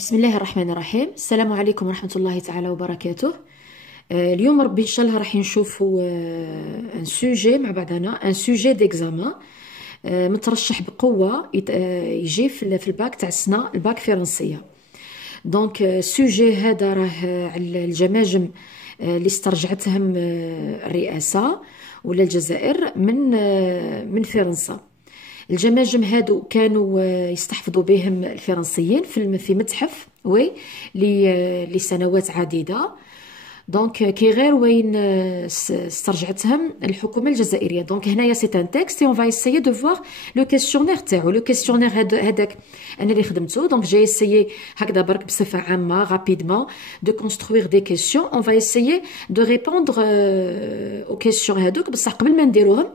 بسم الله الرحمن الرحيم. السلام عليكم ورحمة الله تعالى وبركاته. اليوم ربي إن شاء الله راح نشوفوا ان سوجي مع بعضنا، ان سوجي ديكزامان مترشح بقوة يجي في الباك تاع السنة، الباك فرنسية. دونك السوجي هذا راه على الجماجم اللي استرجعتهم الرئاسة ولا الجزائر من فرنسا. الجماجم هادو كانوا يستحفظوا بهم الفرنسيين في متحف لسنوات عديدة. دونك كي غير وين استرجعتهم الحكومه الجزائريه. دونك هنايا سي ان تيكست اون فا اسيي دو فوار لو كيسيونير تاعو. لو كيسيونير هذاك انا اللي خدمته. دونك جاي اسيي هكذا برك بصفه عامه رابيدمون دو كونستروير دي كيسيون. اون فا اسيي دو ريبوندر او كيسيون هذوك، بصح قبل ما نديروهم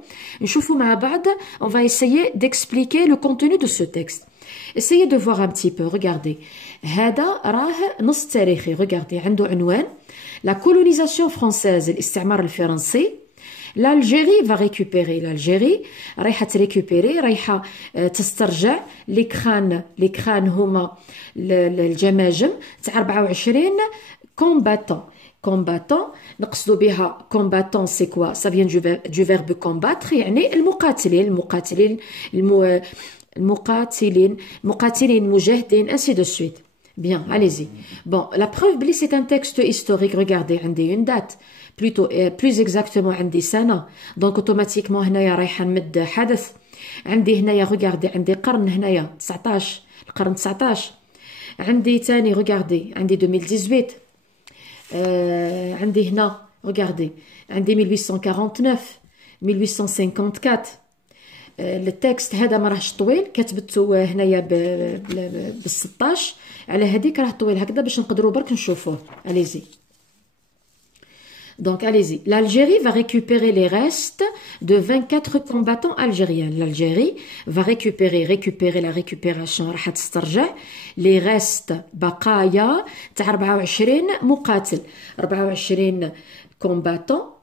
نشوفوا مع بعض. اون فا اسيي ديكسبليكي لو كونتوني دو سو تيكست. essayez de voir un petit peu. regardez هذا راه نص تاريخي. regardez عنده عنوان La colonisation française, الاستعمار الفرنسي. l'Algérie va récupérer. l'Algérie رايحة تريكوبيري، رايحة تسترجع لي كران هما الجماجم تاع 24 كومباتون. نقصدوا بها كومباتون سي كوا، ça vient du verbe combattre، يعني المقاتلين مجاهدين ainsi de suite. Bien, allez-y. Bon, la preuve, c'est un texte historique. Regardez, عندي une date. Plutôt, plus exactement, عندي سنة. Donc, automatiquement, هنايا رايحة نمد حدث. عندي هنايا regardez، عندي قرن هنايا 19، القرن 19. عندي تاني regardez، عندي 2018. عندي هنا regardez، عندي 1849 1854. التكست هذا ما راهش طويل، كتبته هنايا ب 16، على هذيك راه طويل هكذا باش نقدروا برك نشوفوه. اليزي. Donc allez-y. L'Algérie va récupérer les restes de 24 combattants algériens. L'Algérie va récupérer la récupération راح تسترجع les restes بقايا تاع 24 مقاتل، 24 combattants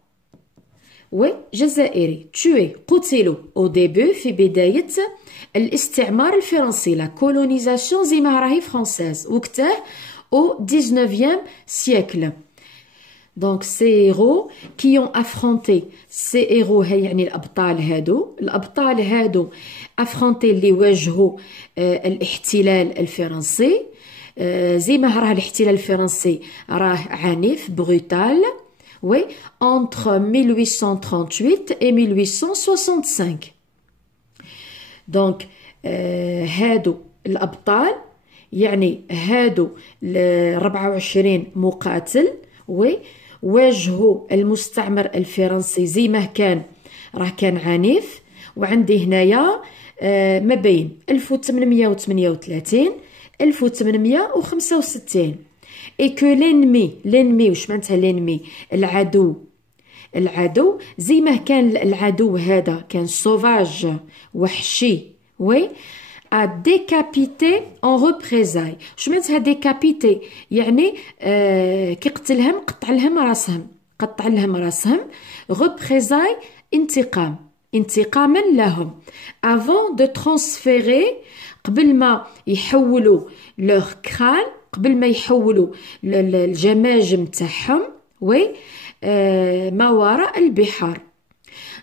جزائري tués قتلوا au début في بداية الاستعمار الفرنسي، la colonisation زي ما راهي فرانسيز وقتها au 19e siècle. Donc ces héros qui ont affronté، ces héros يعني الأبطال هادو affronté اللي واجهوا الاحتلال الفرنسي. زي ما راه الاحتلال الفرنسي راه عنيف بروتال. Oui, entre 1838 et 1865. Donc, هادو الأبطال يعني هادو 24 مقاتل واجهوا المستعمر الفرنسي زي ما كان، راه كان عنيف. وعندي هنايا ما بين 1838 1865. et que l'ennemi وش معناتها l'ennemi؟ العدو زي ما كان العدو هذا كان سوفاج وحشي a décapité en représailles. وش معناتها décapité؟ يعني كيقتلهم، قطع لهم راسهم. représailles انتقاما لهم. avant de transférer، قبل ما يحولوا leur crâne، قبل ما يحولوا الجماجم تاعهم ما وراء البحار.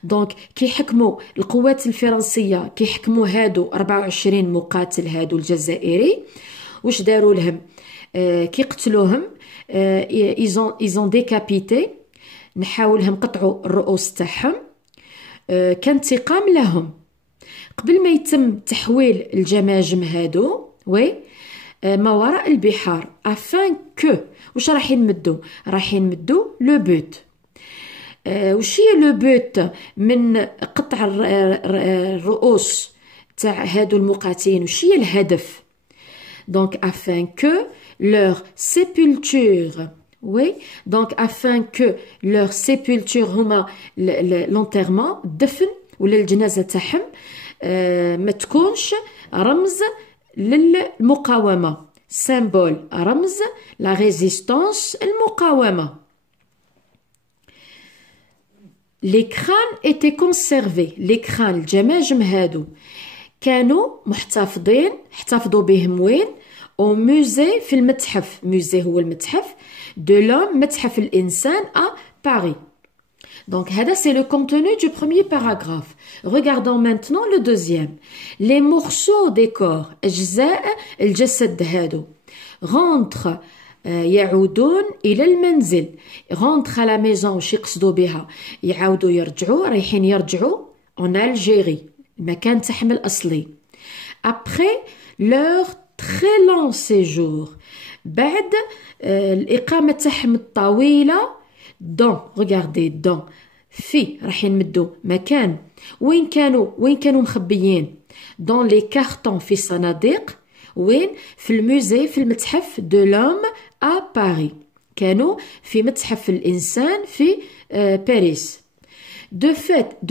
دونك كيحكموا القوات الفرنسيه، كيحكموا هادو 24 مقاتل هادو الجزائري. واش داروا لهم؟ كيقتلوهم. ايزون ديكابيتي، نحاولهم قطعوا الرؤوس تاعهم كانتقام لهم. قبل ما يتم تحويل الجماجم هادو ما وراء البحار afin que، واش راح يمدوا لو بوت. وش هي لو بوت من قطع الرؤوس تاع هادو المقاتلين؟ وش هي الهدف؟ دونك afin que leur sépulture. دونك afin que leur sépulture هما l'enterrement، الدفن ولا الجنازة تاعهم ما تكونش رمز للمقاومة، سيمبول رمز لا ريزيستانس، المقاومة. لي كران ايتي كونسيرفي. لي كران الجماجم هادو كانوا احتفظوا بهم وين؟ au musée في المتحف musée هو المتحف de l'homme متحف الإنسان à Paris. Donc, هذا c'est le contenu du premier paragraphe. Regardons maintenant le deuxième. Les morceaux des corps أجزاء الجسد هادو rentrent يعودون إلى المنزل. rentrent à la maison واش يقصدوا بها يعاودوا يرجعوا رايحين يرجعوا en Algérie المكان تاعهم الأصلي. Après leur très long séjour بعد الإقامة تاعهم الطويلة dans regardez dans في راح نمدوا مكان وين كانوا مخبيين dans les cartons في صناديق وين في الموزي في المتحف de l'homme à Paris كانوا في متحف الإنسان في باريس. De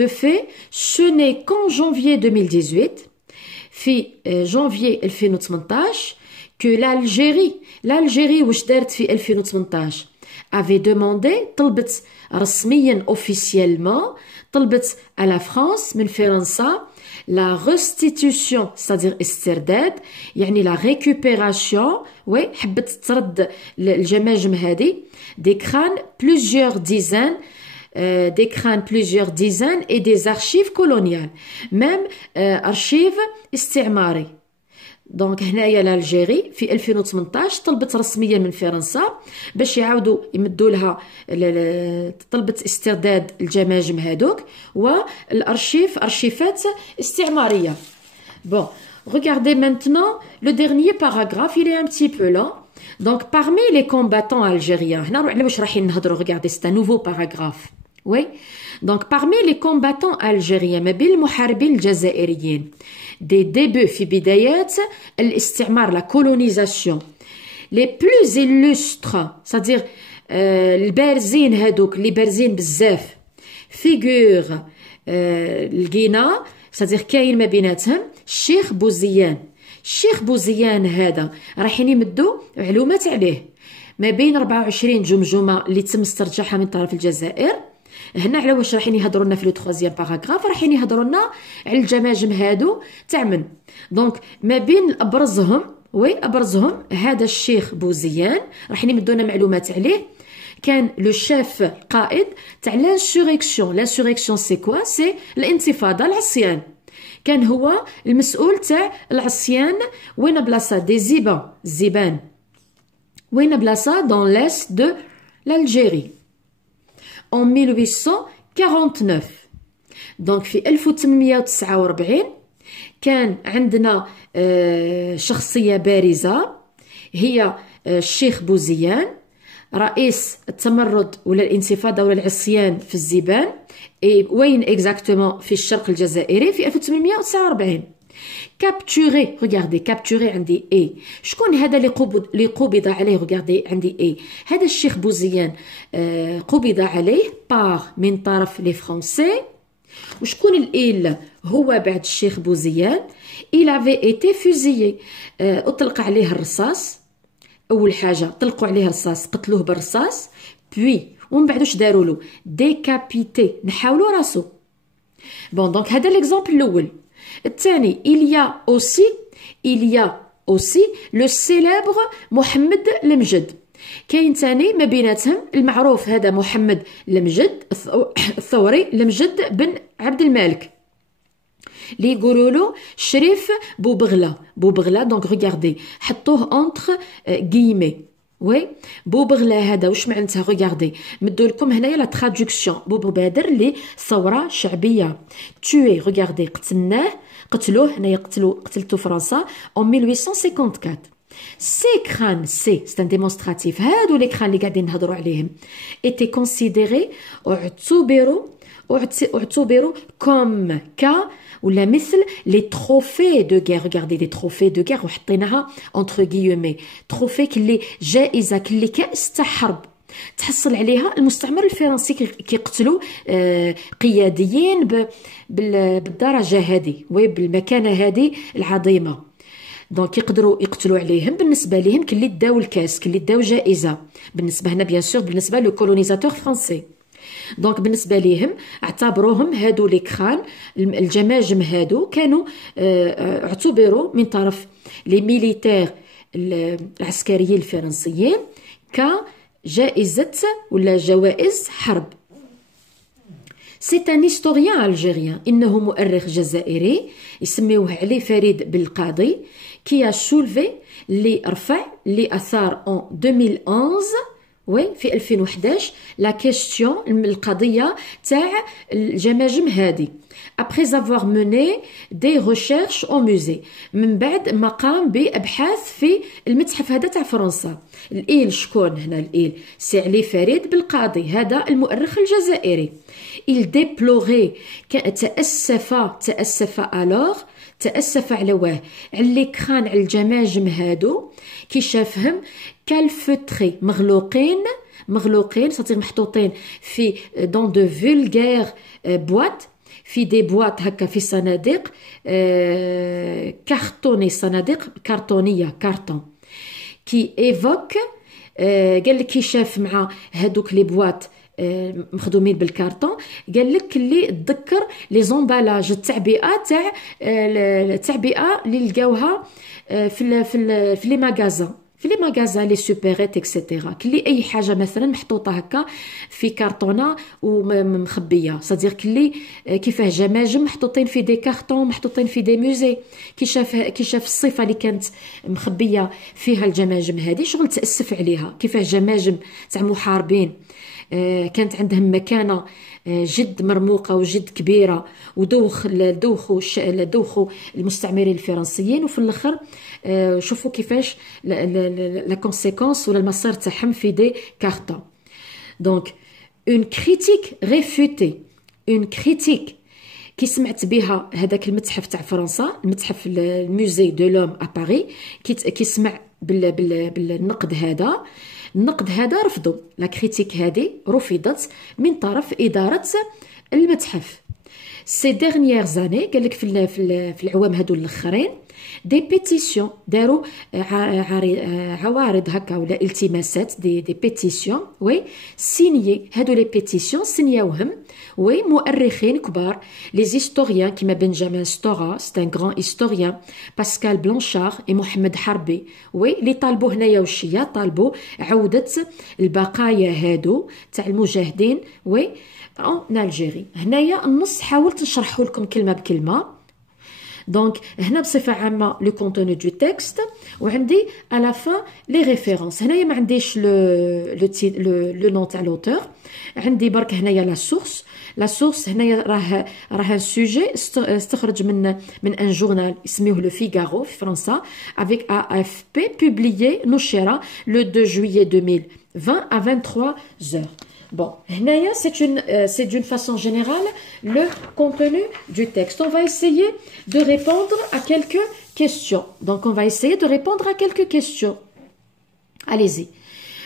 fait ce n'est qu'en janvier 2018 في janvier 2018 que l'Algérie واش دارت في 2018 avait demandé طلبت رسميا officiellement طلبت à la France من فرنسا la restitution c'est-à-dire استرداد يعني la récupération وي حبت ترد الجماجم هذه des crânes plusieurs dizaines et des archives coloniales même archives استعماري. دونك هنايا الجيري في 2018 طلبت رسميا من فرنسا باش يعاودوا يمدوا لها طلبت استرداد الجماجم هذوك ارشيفات استعماريه. Bon, regardez maintenant le dernier paragraphe, il est un petit peu long. Donc parmi les combattants algériens, هنا على واش رايحين نهضروا. regardez, c'est un nouveau paragraphe. Oui. Donc parmi les combattants algériens ما بين المحاربين الجزائريين des débuts في بدايات الاستعمار la colonisation les plus illustres c'est-à-dire البارزين هادوك اللي بارزين بزاف figure لقينا c'est-à-dire كاين ما بيناتهم الشيخ بوزيان هذا رايحين يمدوا معلومات عليه ما بين 24 جمجمه اللي تم استرجاعها من طرف الجزائر. هنا على واش رايحين يهضروا لنا في لو 3 باراغراف رايحين يهضروا لنا على الجماجم هادو تاع من. دونك ما بين ابرزهم هذا الشيخ بوزيان رايحين يمدونا معلومات عليه. كان لو شيف قائد تاع لانسوريكسيون سي كوا سي الانتفاضه العصيان. كان هو المسؤول تاع العصيان وين بلاصه دي زيبان وين بلاصه دون ليست دو l'Algérie en 1849. donc في 1849 كان عندنا شخصية بارزة هي الشيخ بوزيان رئيس التمرد ولا الانتفاضة ولا العصيان في الزيبان. وين exactement في الشرق الجزائري في 1849. capturé regardez capturé عندي اي شكون هذا اللي قبض عليه. regardez عندي اي هذا الشيخ بوزيان قبض عليه من طرف لي فرونسي. وشكون الإيل هو بعد الشيخ بوزيان il avait été fusillé اطلق عليه الرصاص. اول حاجه طلقوا عليه الرصاص قتلوه بالرصاص puis ومن بعد واش داروا له décapité نحاولوا راسو. بون دونك هذا ليكزامبل الاول. الثاني il y a aussi le célèbre محمد المجد. كاين ثاني ما بيناتهم المعروف هذا محمد المجد الثوري المجد بن عبد المالك اللي يقولوا له شريف بوبغلا. دونك ريغاردي حطوه اونتر غيمي وي بوبغلا هذا واش معناتها. ريغاردي مدوا لكم هنايا لا تراديكسيون بوبغادر اللي ثوره شعبيه توي. ريغاردي قتلوه هنايا قتلتو فرنسا en 1854. Ces crânes, c'est un démonstratif. هادو لي crânes اللي قاعدين نهضروا عليهم étaient considérés اعتبروا comme ولا مثل les trophées de guerre. regardez des trophées de guerre وحطيناها entre guillemets. trophée كلي جائزة كلي كأس تاع حرب تحصل عليها المستعمر الفرنسي كيقتلوا قياديين بالدرجة هذه وبالمكانة هذه العظيمة. دونك يقدروا يقتلوا عليهم بالنسبه لهم كلي داو الكاس كلي داو جائزه بالنسبه هنا بيان سور بالنسبه لو كولونيزاتور فرونسي. دونك بالنسبه لهم اعتبروهم هادو لي كران الجماجم هادو كانوا اعتبروا من طرف لي ميليتير العسكريين الفرنسيين كجائزة ولا جوائز حرب. سي ان هيستوريان الجيريان، انه مؤرخ جزائري يسميوه علي فريد بالقاضي، كي سولفي اللي رفع اللي اثار ان 2011 وي في 2011 لا كيستيون القضيه تاع الجماجم هذه. après avoir mené des recherches au musée، من بعد ما قام بابحاث في المتحف هذا تاع فرنسا. الايل شكون هنا الايل؟ سي علي فريد بالقاضي، هذا المؤرخ الجزائري. il déplorait تأسف alors تأسف على واه على كران على الجماجم هادو كي شافهم كالفتري مغلوقين صديق محطوطين في دون دو فولغير بوات، في دي بوات هكا في صناديق كارتوني، صناديق كرتونيه كارتون كي ايفوك قال لك كي شاف مع هادوك لي بوات مخدومين بالكارطون، قال لك اللي تذكر لي زومبالاج التعبئه تاع التعبئه اللي لقاوها في لي ماغازان، في لي ماغازان لي سوبريت اكسيتيرا، كلي اي حاجه مثلا محطوطه هكا في كارطونه ومخبيه، صدير كلي كيفاه جماجم محطوطين في دي كارطون محطوطين في دي موزي. كي شاف الصفه اللي كانت مخبيه فيها الجماجم هذه شغل تاسف عليها، كيفاه جماجم تاع محاربين كانت عندهم مكانة جد مرموقة وجد كبيرة، ودوخوا المستعمرين الفرنسيين، وفي الاخر شوفوا كيفاش لا كونسيكونس ولا المصير تاعهم في دي كارطون. دونك اون كريتيك ريفوتي، اون كريتيك كي سمعت بها هذاك المتحف تاع فرنسا، المتحف الموزي دو لوم ا باري، كي سمع بالنقد هذا، النقد هذا رفضوا، لا كريتيك هذه رفضت من طرف إدارة المتحف. سي ديرنيير زاني قال لك في العوام هادو الاخرين دي بيتيسيون داروا عوارض هكا ولا التماسات دي بيتيسيون وي سينيي، هادو لي بيتيسيون سينياوهم وي مؤرخين كبار، لي هيستوريان كيما بنجامين ستورا سي ان غران هيستوريان، باسكال بلانشار اي محمد حربي وي اللي طالبوا هنايا وشيه، طالبوا عوده البقايا هادو تاع المجاهدين وي en Algérie. هنايا النص حاولت نشرحه لكم كلمه بكلمه. دونك هنا بصفه عامه لو كونتوني دو تكست، وعندي على فان لي ريفيرونس. هنايا ما عنديش لو نون تاع لوتور، عندي برك هنايا لا سورس هنايا راه ان سوجي استخرج من ان جورنال اسمه لو فيغارو في فرنسا avec AFP publié نشر لو 2 juillet 2020 à 23 heures. Bon, c'est d'une façon générale le contenu du texte. On va essayer de répondre à quelques questions. Donc, on va essayer de répondre à quelques questions. Allez-y.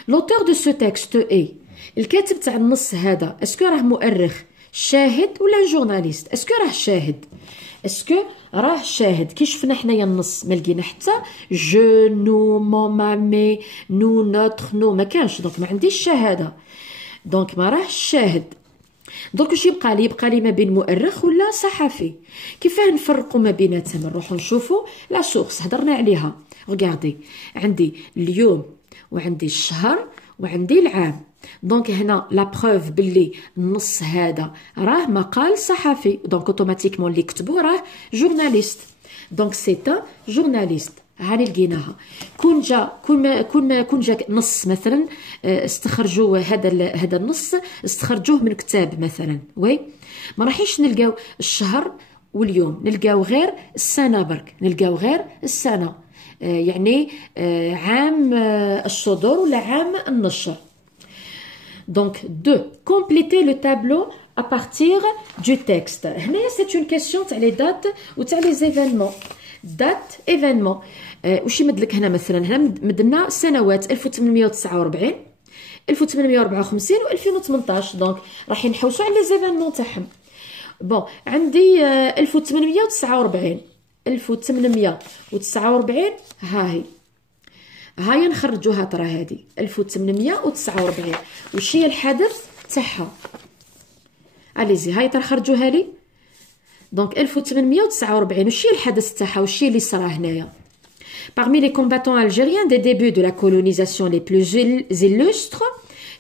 L'auteur de ce texte est الكاتب تاع النص هذا. Est-ce que راه مؤرخ شاهد ولا جورناليست؟ Est-ce que راه شاهد؟ اسكو راه شاهد؟ كي شفنا حنايا النص ما لقينا حتى جو نو مون مامي نو نوتر نو، ما كانش، دونك ما عنديش شهاده، دونك ما راهش شاهد. دونك واش يبقى لي ما بين مؤرخ ولا صحفي؟ كيفاه نفرقوا ما بيناتهم؟ نروحوا نشوفوا لا سورس هضرنا عليها. ريغاردي عندي اليوم وعندي الشهر وعندي العام، دونك هنا لا بروف باللي النص هذا راه مقال صحفي، دونك اوتوماتيكمون اللي كتبو راه جورناليست، دونك سي ان جورناليست. هاني لقيناها. كون جا نص مثلا استخرجوا هذا النص استخرجوه من كتاب مثلا، وي ما راحيش نلقاو الشهر واليوم، نلقاو غير السنه، برك نلقاو غير السنه، يعني عام الصدور ولا عام النشر. Donc, 2. Compléter le tableau à partir du texte. هنا c'est une question تاع les dates و تاع les événements. date événement. وش يمدلك هنا مثلا؟ هنا مدلنا سنوات 1849 1854 و 2018، دونك راح نحوسوا على les événements تاعهم. بون عندي 1849 هاي نخرجوها ترى هذه 1849 وش هي الحدث تاعها؟ اليزي هاي ترى خرجوها لي. دونك 1849 وش هي الحدث تاعها؟ وش هي اللي صرا هنايا؟ Parmi les combattants algériens des débuts de la colonisation les plus illustres,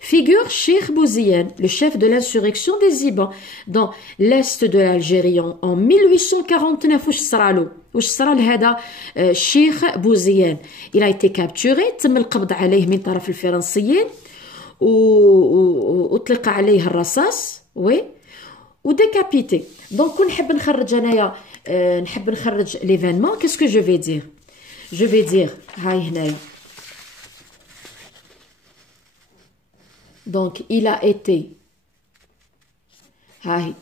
figure Cheikh Bouziane, le chef de l'insurrection des Ibans dans l'est de l'Algérie en 1849. Cheikh Bouziane, il a été capturé, تم القبض عليه من طرف الفرنسيين وأطلق عليه الرصاص وديكابيتي. دونك كون نحب نخرج انايا نحب نخرج ليفينمون كيسكو جو في دير جو في دير هاي هنايا. Donc, il a été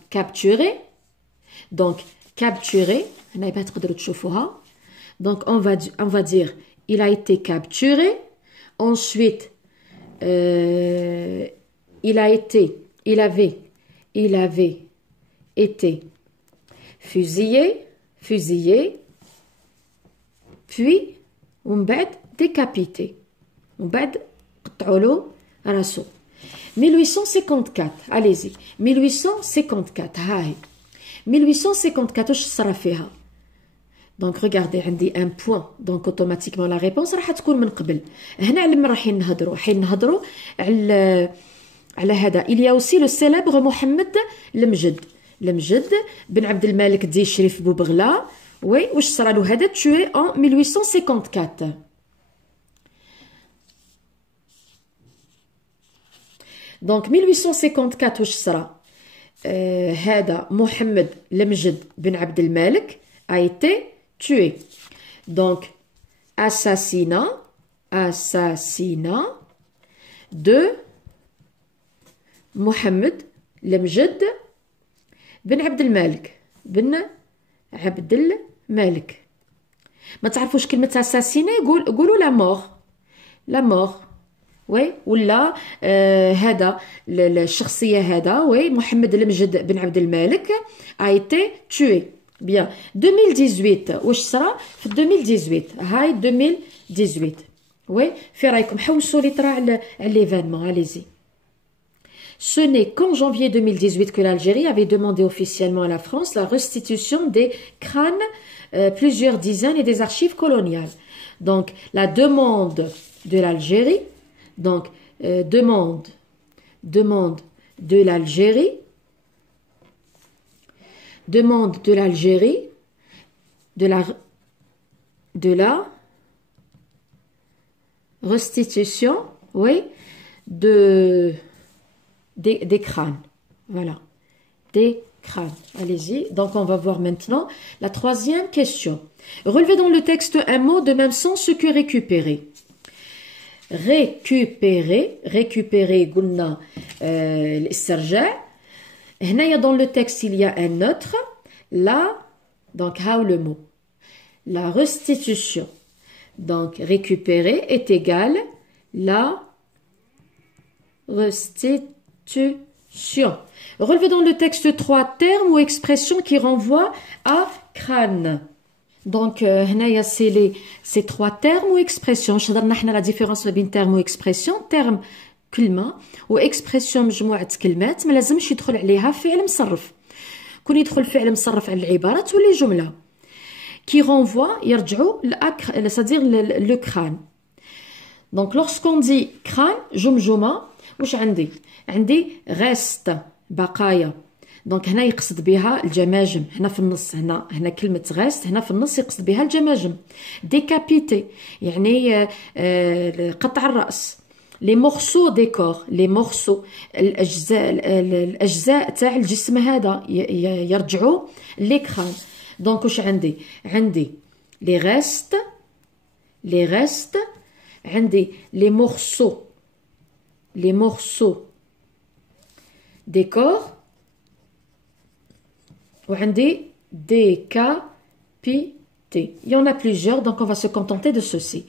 capturé. Donc, capturé. Donc, on va dire, il a été capturé. Ensuite, il avait été fusillé. Puis, on va décapité. On va قطعوا راسو. 1854 allez-y 1854 هاي 1854 واش صرا فيها. دونك regardez عندي ان بوين دونك اوتوماتيكمون لا ريبونس راح تكون من قبل. هنا على من رايحين نهضروا على هذا. il y a aussi le célèbre محمد المجد بن عبد الملك دي شريف بوبغلا. وي واش صرا له هذا tué en 1854. Donc 1854 واش صرا هذا محمد المجد بن عبد الملك a été tué. Donc assassinat de محمد المجد بن عبد الملك. ما تعرفوش كلمة اساسينا قولوا لا مور وي ولا هذا الشخصية هذا وي محمد المجد بن عبد الملك a été tué. Bien 2018 واش صرا في 2018 هاي 2018 وي في رايكم حوسوا لي طرا على ليفينمون allez-y. Ce n'est qu'en janvier 2018 que l'Algérie avait demandé officiellement à la France la restitution des crânes, plusieurs dizaines et des archives coloniales. Donc la demande de l'Algérie, donc demande de l'Algérie de la restitution, oui, des crânes. Voilà, des crânes. Allez-y. Donc, on va voir maintenant la troisième question. Relevez dans le texte un mot de même sens que récupérer. Récupérer, قلنا الاسترجاع. هنايا dans le texte, il y a un autre. Là, donc, how le mot. La restitution. Donc, récupérer est égal la restitution. Relevez dans le texte trois termes ou expressions qui renvoient à crâne. Donc, هنايا c'est trois termes ou expressions. شهدرنا حنا la différence بين terme ou expression. Terme كلمة و expression مجموعة كلمات ما لازمش يدخل عليها فعل مصرف. كون يدخل فعل مصرف على العبارة تولي جملة. Qui renvoie يرجعوا c'est-à-dire le crâne. Donc, lorsqu'on dit crâne, جمجمة واش عندي reste بقايا. دونك هنا يقصد بها الجماجم. هنا في النص هنا كلمة غاست هنا في النص يقصد بها الجماجم. ديكابيتي يعني قطع الرأس. لي مورسو ديكور لي مورسو الأجزاء تاع الجسم هذا يرجعوا ليكران. دونك واش عندي لي غاست عندي لي مورسو ديكور وعندي décapité. Il y en a plusieurs, donc on va se contenter de ceci.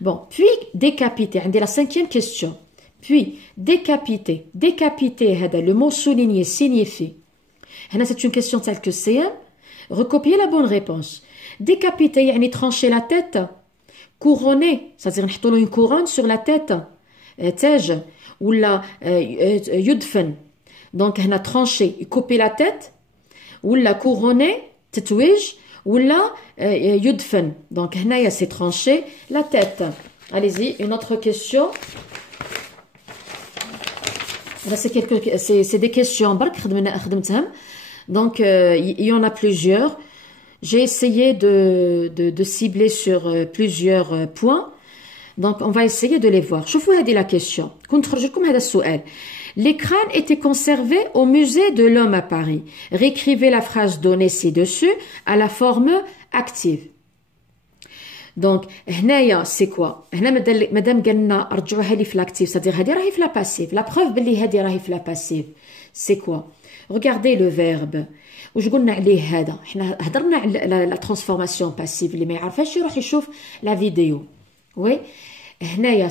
Bon, puis décapité, عندي la cinquième question. Puis décapité. Décapité, le mot souligné signifie. C'est une question telle que c'est. Recopiez la bonne réponse. Décapité, يعني trancher la tête. Couronner, c'est-à-dire نحطوا له une couronne sur la tête. تاج ولا يدفن. Donc هنا trancher, couper la tête. ولا couronner تتويج ولا يدفن. دونك هنايا سي ترانشي لا تيت. Allez-y, une autre question. Là, c'est des questions. Donc, il y en a plusieurs. J'ai essayé de cibler sur plusieurs points. Donc, on va essayer de les voir. شوفوا هذه la question. كنت خرج لكم هذا السؤال. Les crânes étaient conservés au musée de l'homme à Paris. Réécrivez la phrase donnée ci-dessus à la forme active. Donc, هنايا c'est quoi? هنا مادام قالنا رجعوها لي في l'actif, c'est-à-dire هذه راهي في la passive. La preuve بلي هذه راهي في la passive. C'est quoi? Regardez le verbe. وش قلنا عليه هذا؟ احنا هضرنا على la transformation passive. اللي ما يعرفهاش يروح يشوف la vidéo. Oui. هنايا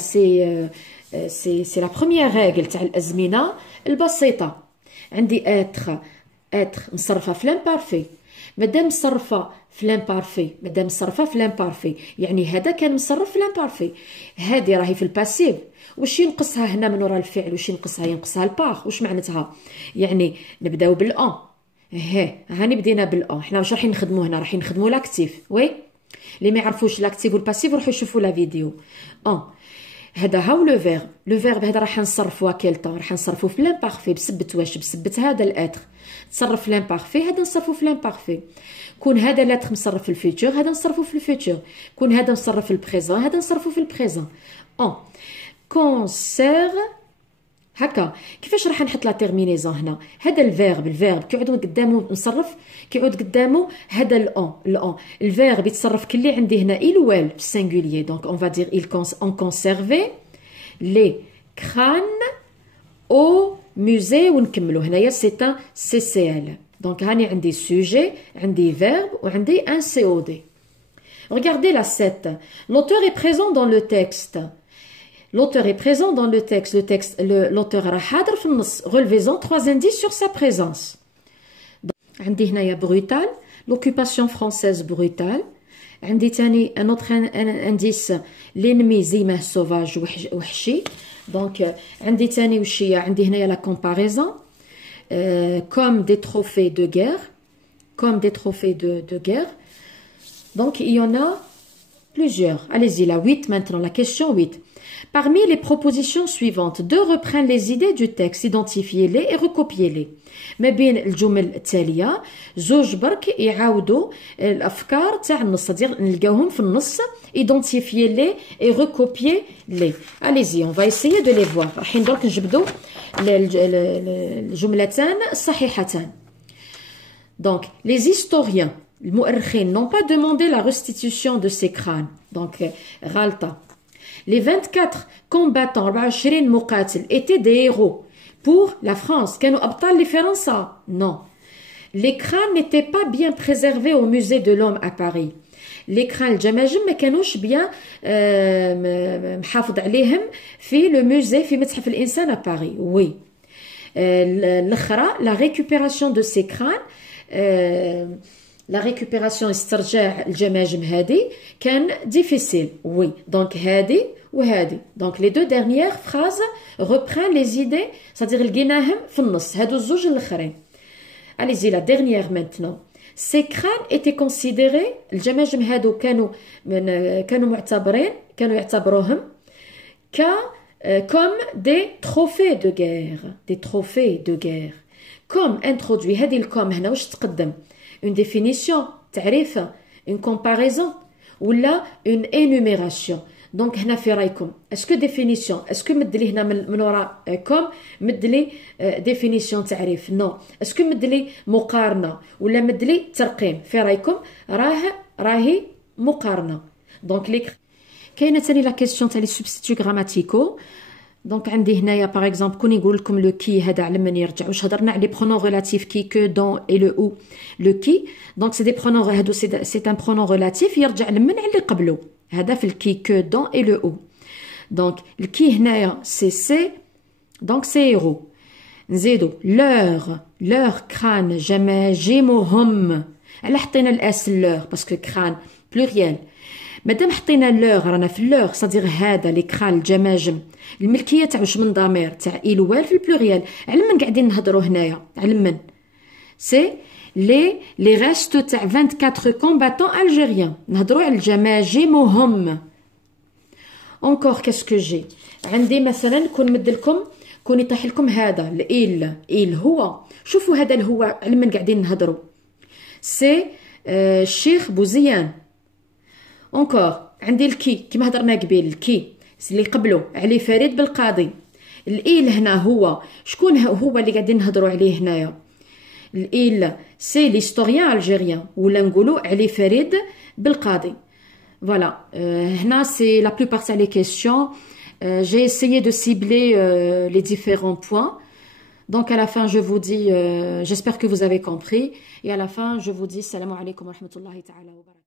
c'est la première règle تاع الأزمنة البسيطة. عندي être مصرفة في l'imparfait. مادام مصرفة في l'imparfait، مادام مصرفة في l'imparfait يعني هذا كان مصرف في l'imparfait. هذه راهي في الباسيف. وش ينقصها هنا من وراء الفعل؟ وش ينقصها الباغ. وش معناتها؟ يعني نبداو بالان. هاني بدينا بالان. احنا واش رايحين نخدمو هنا؟ رايحين نخدمو لاكتيف. وي اللي ما يعرفوش لاكتيف والباسيف روحوا يشوفوا لا فيديو. هذا هاو لو فيرب. لو فيرب هذا راح نصرفوه كيل طون؟ راح نصرفوه في لامبارفي بسبت واش؟ بسبت هذا الاتر. تصرف في لامبارفي، هذا نصرفوه في لامبارفي. كون هذا الاتر مصرف في الفيتور، هذا نصرفوه في الفيتور. كون هذا مصرف في البريزون، هذا نصرفوه في البريزون. كونسير هكا. كيفاش راح نحط لا تيرمينيزون هنا؟ هذا الفيرب كيعود قدامه مصرف، كيعود قدامه هذا الان. الفيرب يتصرف كلي عندي هنا il ou elle singulier. Donc on va dire on conservait les crânes au musée. ونكملوا هنايا c'est un CCL. Donc هاني عندي sujet، عندي verbe وعندي un COD. Regardez la 7. L'auteur est présent dans le texte. L'auteur est présent dans le texte. L'auteur راه حاضر في النص. Relevez-en 3 indices sur sa présence. عندي هنايا brutal, l'occupation française brutale. عندي تاني un autre indice l'ennemi زيمه sauvage وحشي. دونك عندي تاني وش هي؟ عندي هنايا la comparaison comme des trophées de guerre. Comme des trophées de guerre. Donc il y en a plusieurs. Allez-y, la 8 maintenant, la question 8. Parmi les propositions suivantes, 2 reprennent les idées du texte, identifiez-les et recopiez-les. ما بين الجمل التالية زوج برك يعاودوا الأفكار تاع النص، ديال نلقاوهم في النص. identifiez-les et recopiez-les. Allez-y, on va essayer de les voir. راح درك نجبدوا الجملتان الصحيحتان. Donc, les historiens, المؤرخين n'ont pas demandé la restitution de ces crânes. Donc, غالطة. Les 24 combattants 24 مقاتل étaient des héros pour la France. كانوا أبطال لفرنسا. Non. Les crânes n'étaient pas bien préservés au musée de l'homme à Paris. Les crânes الجماجم ما كانوش bien محافظ عليهم في le musée في متحف الإنسان à Paris. Oui. الأخرى la récupération de ces crânes la récupération استرجاع الجماجم هذه كان difficile. Oui. Donc هذه وهذه. Donc les 2 dernières phrases reprennent les idées, c'est-à-dire لقيناهم في النص هادو الزوج الاخرين. Allez-y, la dernière maintenant. Ces crânes étaient considérés الجماجم هادو كانوا معتبرين، كانوا يعتبروهم comme des trophées de guerre. Des trophées de guerre. Comme introduit هذه الكوم هنا واش تقدم؟ Une définition تعريف، une comparaison ولا une énumération. دونك هنا في رايكم اسكو ديفينيسيون اسكو مدلي هنا من وراء كوم مدلي ديفينيسيون تعريف؟ نو. اسكو مدلي مقارنه ولا مدلي ترقيم؟ في رايكم راهي مقارنه. دونك ليك كاينه ثاني لا كيسيون تاع لي سوبستيتو غراماتيكو. دونك عندي هنايا باغ اكزومبل كون يقول لكم لو كي هذا على من يرجع. واش هضرنا على لي برونون ريلاتيف كي كو دون اي لو او لو كي. دونك سي دي برونون هادو سي ان برونون ريلاتيف يرجع لمن على اللي قبله. هذا في الكي كو دون اي لو او. دونك الكي هنايا سي دونك سي هيرو. نزيدو لور كران جماجمهم. على حطينا الاس لور باسكو كران بلوريال. مادام حطينا لور رانا في لور صدير هذا لي كران الجماجم الملكيه تاع واش من ضمير تاع ايل وال في البلوريال. على من قاعدين نهضروا هنايا؟ على من؟ c'est les restes تاع 24 combattants algériens. نهضروا على الجماجمهم. Encore qu'est-ce que j'ai؟ عندي مثلا كون مد لكم كون يطيح لكم هذا الإيل هو. شوفوا هذا الهو على من قاعدين نهضروا. سي الشيخ بوزيان. Encore عندي الكي كما هضرنا قبيل الكي اللي قبله علي فريد بالقاضي. الإيل هنا هو شكون هو اللي قاعدين نهضروا عليه هنايا؟ الإيل سي ليستوريان الجيريان ولا نقولوا علي فريد بالقاضي. Voilà, هنا c'est la plupart des questions. J'ai essayé de cibler les différents points. Donc à la fin je vous dis, j'espère que vous avez compris. Et à la fin je vous dis salam alaikum wa rahmatullahi ta'ala wa barakatuh.